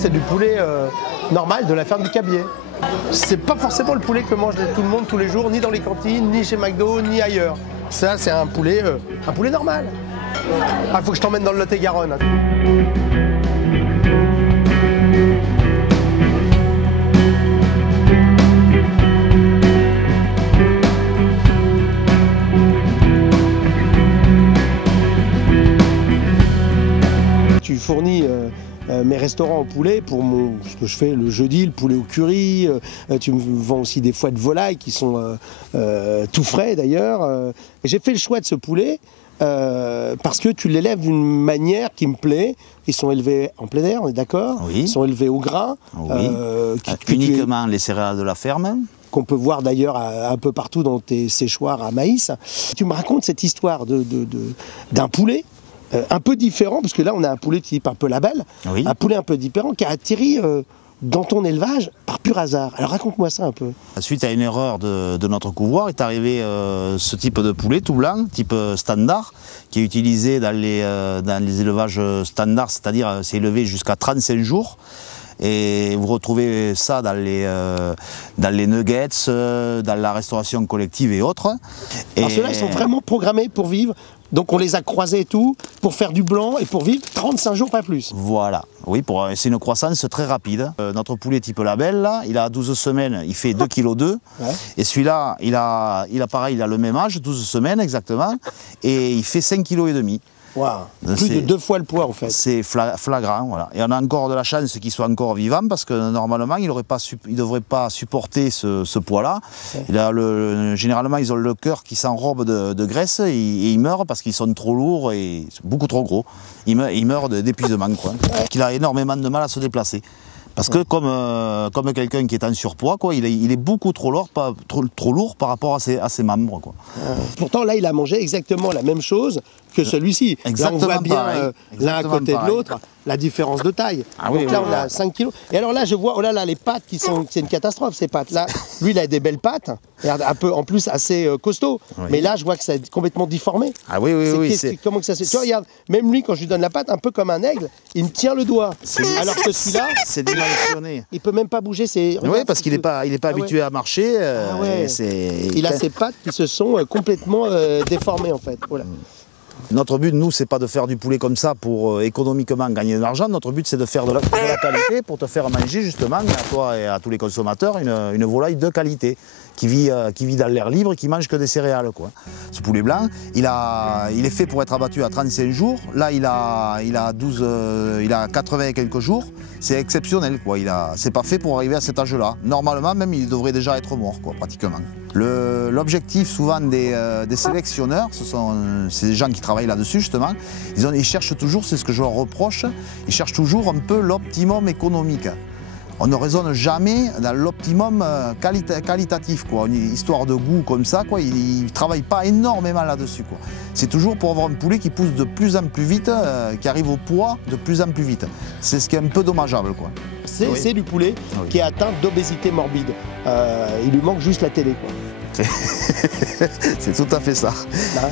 c'est du poulet normal de la ferme du Cabiai. C'est pas forcément le poulet que mange tout le monde tous les jours, ni dans les cantines, ni chez McDo, ni ailleurs. Ça, c'est un poulet normal. Ah, faut que je t'emmène dans le Lot-et-Garonne. Tu fournis mes restaurants au poulet pour ce que je fais le jeudi, le poulet au curry. Tu me vends aussi des foies de volaille qui sont tout frais d'ailleurs. J'ai fait le choix de ce poulet parce que tu l'élèves d'une manière qui me plaît. Ils sont élevés en plein air, on est d'accord? Oui. Ils sont élevés au grain. Oui. Uniquement les céréales de la ferme. Qu'on peut voir d'ailleurs un peu partout dans tes séchoirs à maïs. Tu me racontes cette histoire d'un poulet un peu différent, parce que là on a un poulet type un peu label, oui. Un poulet un peu différent qui a atterri dans ton élevage par pur hasard. Alors raconte-moi ça un peu. Suite à une erreur de notre couvoir, est arrivé ce type de poulet tout blanc, type standard, qui est utilisé dans les élevages standards, c'est-à-dire c'est élevé jusqu'à 35 jours. Et vous retrouvez ça dans les nuggets, dans la restauration collective et autres. Alors ceux-là, ils sont vraiment programmés pour vivre. Donc on les a croisés et tout, pour faire du blanc et pour vivre 35 jours, pas plus. Voilà, oui, c'est une croissance très rapide. Notre poulet type label, là, il a 12 semaines, il fait 2,2 kg. Ouais. Et celui-là, il a pareil, il a le même âge, 12 semaines exactement, et il fait 5,5 kg. Wow. Plus de 2 fois le poids en fait. C'est flagrant, voilà. Et on a encore de la chance qu'il soit encore vivant parce que normalement il ne devrait pas supporter ce poids-là. Ouais. Généralement ils ont le cœur qui s'enrobe de graisse et ils meurent parce qu'ils sont trop lourds et beaucoup trop gros. Ils meurent d'épuisement, quoi. Ouais. Il a énormément de mal à se déplacer. Parce que comme quelqu'un qui est en surpoids, quoi, il est beaucoup trop lourd par rapport à ses membres. Quoi. Pourtant là il a mangé exactement la même chose que celui-ci. Là on voit bien l'un à côté de l'autre la différence de taille. Ah, donc oui, là on a 5 kilos. Et alors là je vois, oh là là, les pattes c'est une catastrophe ces pattes. Là, lui il a des belles pattes, un peu en plus assez costaud. Oui. Mais là je vois que c'est complètement déformé. Ah oui, oui, oui. Comment que ça se fait? Tu vois, regarde, même lui quand je lui donne la patte, un peu comme un aigle, il me tient le doigt. Alors que celui-là, c'est dimensionné. Il peut même pas bouger ses... Oui, parce qu'il n'est pas habitué à marcher. Il a ses pattes qui se sont complètement déformées en fait. Voilà. Notre but, nous, c'est pas de faire du poulet comme ça pour économiquement gagner de l'argent. Notre but, c'est de faire de la qualité pour te faire manger, justement, à toi et à tous les consommateurs, une volaille de qualité qui vit dans l'air libre et qui mange que des céréales, quoi. Ce poulet blanc, il est fait pour être abattu à 35 jours. Là, il a 80 et quelques jours. C'est exceptionnel, quoi. C'est pas fait pour arriver à cet âge-là. Normalement, même, il devrait déjà être mort, quoi, pratiquement. L'objectif, souvent, des sélectionneurs, c'est des gens qui travaillent là-dessus, justement. Ils cherchent toujours, c'est ce que je leur reproche, ils cherchent toujours un peu l'optimum économique. On ne raisonne jamais dans l'optimum qualitatif, quoi. Une histoire de goût comme ça, quoi. Ils ne travaillent pas énormément là-dessus, quoi. C'est toujours pour avoir un poulet qui pousse de plus en plus vite, qui arrive au poids de plus en plus vite. C'est ce qui est un peu dommageable, quoi. C'est du poulet qui est atteint d'obésité morbide. Il lui manque juste la télé, quoi. C'est tout à fait ça. Là.